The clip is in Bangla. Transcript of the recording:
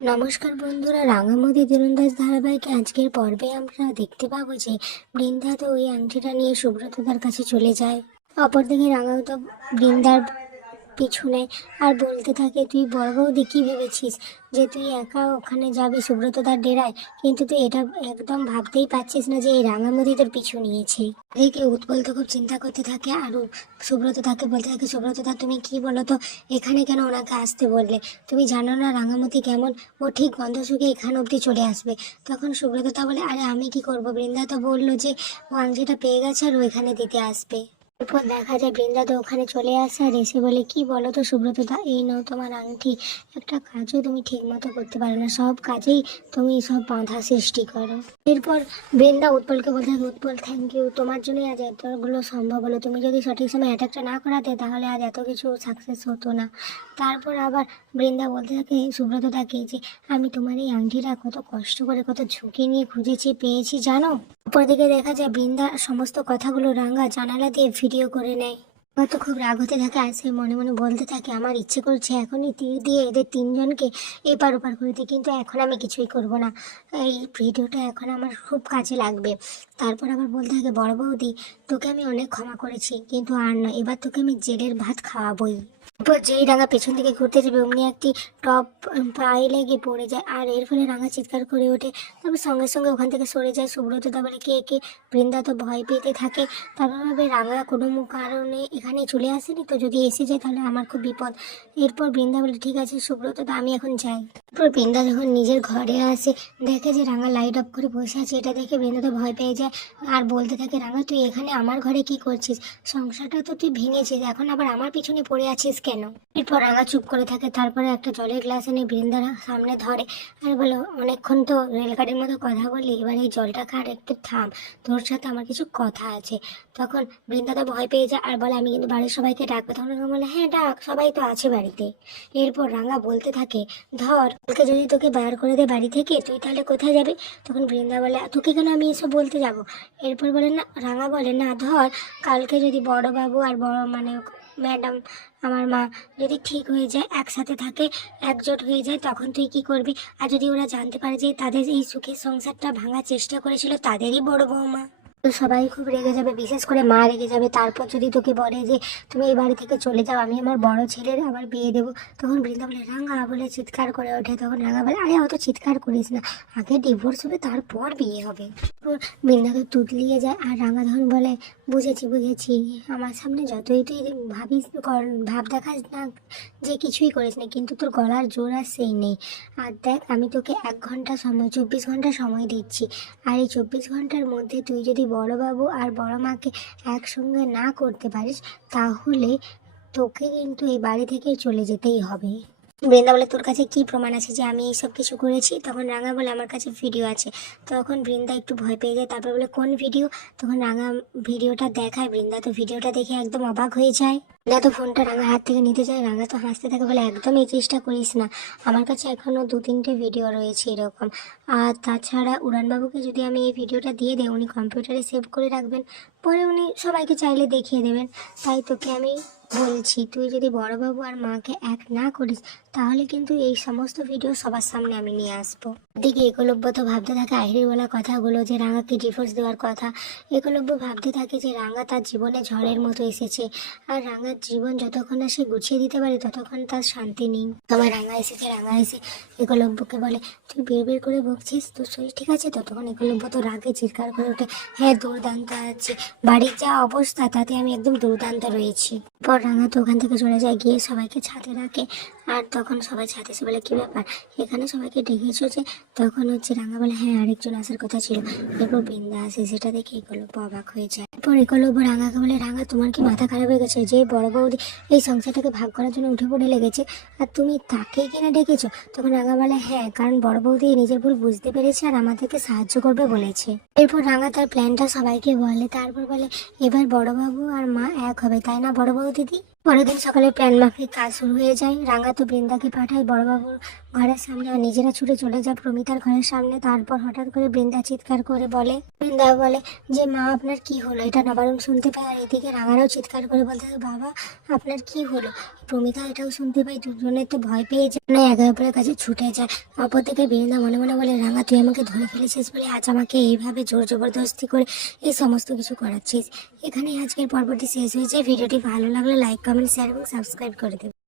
নমস্কার বন্ধুরা রাঙামতি তীরন্দাজ ধারাবাহিকে আজকের পর্বে আমরা দেখতে পাবো যে বৃন্দা তো ওই আংটিটা নিয়ে সুব্রতদার কাছে চলে যায়। অপরদিকে রাঙাও তো বৃন্দার পিছনে আর বলতে থাকে, তুই বড় বৌদি কী ভেবেছিস যে তুই একা ওখানে যাবি সুব্রত তার ডেরায়? কিন্তু তুই এটা একদম ভাবতেই পারছিস না যে এই রাঙামতি তোর পিছু নিয়েছে। এদিকে উৎপল তো খুব চিন্তা করতে থাকে, আর সুব্রত তাকে বলতে থাকে সুব্রত দা তুমি কি বলো তো, এখানে কেন ওনাকে আসতে বললে? তুমি জানো না রাঙামতি কেমন? ও ঠিক গন্ধ শুকে এখান অবধি চলে আসবে। তখন সুব্রততা বলে, আরে আমি কি করব? বৃন্দা তো বলল যে, ও আংটিটা পেয়ে গেছে আর ও এখানে দিতে আসবে। এরপর দেখা যায় বৃন্দা তো ওখানে চলে আসে আর এসে বলে, কি বলো তো সুব্রতদা? এই নাও তোমার আংটি। একটা কাজও তুমি ঠিক মতো করতে পারো না। সব কাজেই তুমি সব বাধা সৃষ্টি করো। এরপর বৃন্দা উৎপলকে বলতে থাকে উৎপল থ্যাংক ইউ তোমার জন্যই আজ এতগুলো সম্ভব হলো। তুমি যদি সঠিক সময় অ্যাটাকটা না করাতে, তাহলে আজ এত কিছু সাকসেস হতো না। তারপর আবার বৃন্দা বলতে থাকে সুব্রতদাকে যে? আমি তোমার এই আংটিটা কত কষ্ট করে, কত ঝুঁকি নিয়ে খুঁজেছি, পেয়েছি, জানো? অপরদিকে দেখা যায় বৃন্দা সমস্ত কথাগুলো রাঙ্গা জানালা দিয়ে ভিডিও করে নেয়। হয়তো খুব রাগ হতে থাকে, আর সে মনে মনে বলতে থাকে, আমার ইচ্ছে করছে এখনই তীর দিয়ে এদের তিনজনকে এপার ওপার করে দিই কিন্তু এখন আমি কিছুই করব না। এই ভিডিওটা এখন আমার খুব কাজে লাগবে। তারপর আবার বলতে থাকে, বড় বৌদি, তোকে আমি অনেক ক্ষমা করেছি, কিন্তু আর নয়, এবার তোকে আমি জেলের ভাত খাওয়াবই। এরপর যেই রাঙা পেছন থেকে ঘুরতে যাবে, অমনি একটি টপ পায়ে লেগে পড়ে যায়। আর এর ফলে রাঙা চিৎকার করে ওঠে। তবে সঙ্গে সঙ্গে ওখান থেকে সরে যায় সুব্রত। তারপরে কে কে? বৃন্দা তো ভয় পেতে থাকে। তারপরভাবে রাঙা কোনো কারণে এখানে চলে আসেনি। তো যদি এসে যায় তাহলে আমার খুব বিপদ। এরপর বৃন্দা বলে, ঠিক আছে সুব্রত, তো আমি এখন যাই। এরপর বৃন্দা যখন নিজের ঘরে আসে, দেখে যে রাঙা লাইট অফ করে বসে আছে, এটা দেখে বৃন্দা তো ভয় পেয়ে যায়। আর বলতে থাকে, রাঙা, তুই এখানে আমার ঘরে কি করছিস? সংসারটা তো তুই ভেঙেছিস, এখন আবার আমার পিছনে পড়ে আছিস কেন? এরপর রাঙা চুপ করে থাকে, তারপরে একটা জলের গ্লাস এনে বৃন্দার সামনে ধরে। আর বলো, অনেকক্ষণ তো রেলগাড়ির মতো কথা বললি, এবার এই জলটা খার একটু থাম, তোর সাথে আমার কিছু কথা আছে। তখন বৃন্দা তো ভয় পেয়ে যায়, আর বলে, আমি কিন্তু বাড়ির সবাইকে ডাকবো। তখন বলে হ্যাঁ ডাক, সবাই তো আছে বাড়িতে। এরপর রাঙা বলতে থাকে, ধর ওকে যদি তোকে বার করে দে বাড়ি থেকে, তুই তাহলে কোথায় যাবি? তখন বৃন্দা বলে, তোকে কেন আমি এসব বলতে যাব? এরপর বলে, না, রাঙা বলে, না, ধর, কালকে যদি বড় বাবু আর বড় মানে ম্যাডাম আমার মা যদি ঠিক হয়ে যায়, একসাথে থাকে, একজোট হয়ে যায়, তখন তুই কি করবি? আর যদি ওরা জানতে পারে যে তাদের এই সুখের সংসারটা ভাঙার চেষ্টা করেছিল, তাদেরই বড় বৌমা। তো সবাই খুব রেগে যাবে, বিশেষ করে মা রেগে যাবে। তারপর যদি তোকে বলে যে, তুমি এই বাড়ি থেকে চলে যাও, আমি আমার বড় ছেলের আবার বিয়ে দেবো, তখন বৃন্দা বলে রাঙা বলে চিৎকার করে ওঠে। তখন রাঙা বলে, আরে, অত চিৎকার করিস না। আগে ডিভোর্স হবে, তারপর বিয়ে হবে। বৃন্দা তো তুতলিয়ে যায়। আর রাঙা তখন বলে বুঝেছি বুঝেছি। আমার সামনে যতই তুই ভাবিস ভাব দেখাস না যে কিছুই করিস না, কিন্তু তোর গলার জোর আর সেই নেই। আর দেখ, আমি তোকে এক ঘণ্টা সময়, চব্বিশ ঘণ্টা সময় দিচ্ছি। আর এই চব্বিশ ঘণ্টার মধ্যে তুই যদি বড়বাবু আর বড় মাকে একসঙ্গে না করতে পারিস, তাহলে তোকে কিন্তু এই বাড়ি থেকে চলে যেতেই হবে। বৃন্দা বলে তোর কাছে কি প্রমাণ আছে যে আমি এইসব কিছু করেছি? তখন রাঙা বলে, আমার কাছে ভিডিও আছে। তখন বৃন্দা একটু ভয় পেয়ে যায়। তারপর বলে, কোন ভিডিও তখন রাঙা ভিডিওটা দেখায়। বৃন্দা তো ভিডিওটা দেখে একদম অবাক হয়ে যায়। বৃন্দা তো ফোনটা রাঙা হাত থেকে নিতে যায় রাঙা তো হাসতে থাকে বলে একদম এই চেষ্টা করিস না। আমার কাছে এখনও দু তিনটে ভিডিও রয়েছে এরকম। আর তাছাড়া উড়ানবাবুকে যদি আমি এই ভিডিওটা দিয়ে দেয় উনি কম্পিউটারে সেভ করে রাখবেন, পরে উনি সবাইকে চাইলে দেখিয়ে দেবেন। তাই তোকে আমি বলছি, তুই যদি বড়বাবু আর মাকে এক না করিস, তাহলে কিন্তু এই সমস্ত ভিডিও সবার সামনে আমি নিয়ে আসব। দিকে একলব্য তো ভাবতে থাকে আহিরির বলা কথাগুলো, যে রাঙাকে ডিভোর্স দেওয়ার কথা। একলব্য ভাবতে থাকে যে রাঙা তার জীবনে ঝড়ের মতো এসেছে। আর রাঙার জীবন যতক্ষণ না সে গুছিয়ে দিতে পারে, ততক্ষণ তার শান্তি নেই। তোমার রাঙা এসেছে রাঙা এসে একলব্যকে বলে, তুই বের বের করে বকছিস? তোর শরীর ঠিক আছে ততক্ষণ একলব্য তো রাগে চিৎকার করে ওঠে হ্যাঁ দুর্দান্ত আছে। বাড়ির যা অবস্থা, তাতে আমি একদম দুর্দান্ত রয়েছি। পর রাঙা ওখান থেকে চলে যায়, গিয়ে সবাইকে ছাদে রাখে আর তখন সবাই ছাদে এসে বলে, কী ব্যাপার? এখানে সবাইকে ডেকেছো যে? তখন হচ্ছে রাঙা বলে হ্যাঁ আরেকজন আসার কথা ছিল। এরপর বৃন্দা আসে সেটা দেখে একলব্য অবাক হয়ে যায়। এরপর একলব্য রাঙাকে বলে, রাঙা, তোমার কি মাথা খারাপ হয়ে গেছে? যে বড় বৌদি এই সংসারটাকে ভাগ করার জন্য উঠে পড়ে লেগেছে, আর তুমি তাকেই কিনা ডেকেছো? তখন রাঙা বলে হ্যাঁ কারণ বড় বৌদি নিজের ভুল বুঝতে পেরেছে আর আমাদেরকে সাহায্য করবে, বলেছে। এরপর রাঙা তার প্ল্যানটা সবাইকে বলে, তারপর বলে, এবার বড়বাবু আর মা এক হবে, তাই না বড় বউ দিদি পরের দিন সকালে প্ল্যান মাফিক কাজ শুরু হয়ে যায়। রাঙা তো বৃন্দাকে পাঠায়, বড়বাবুর ঘরের সামনে আর নিজেরা ছুটে চলে যায় প্রমিতার ঘরের সামনে। তারপর হঠাৎ করে বৃন্দা চিৎকার করে বলে, বৃন্দা বলে যে, মা, আপনার কি হলো? এটা নবারণ শুনতে পায় আর এদিকে রাঙারাও চিৎকার করে বলতে বাবা, আপনার কি হলো? প্রমিতা এটাও শুনতে পাই দুজনে তো ভয় পেয়ে যায় না একে অপরের কাছে ছুটে যায়। অপর থেকে বৃন্দা মনে মনে বলে, রাঙা, তুই আমাকে ধরে ফেলেছিস বলে আজ আমাকে এইভাবে জোর জবরদস্তি করে এই সমস্ত কিছু করাচ্ছিস। এখানেই আজকের পর্বটি শেষ হয়েছে ভিডিওটি ভালো লাগলে লাইক কমেন্ট শেয়ার এবং সাবস্ক্রাইব করে দেবে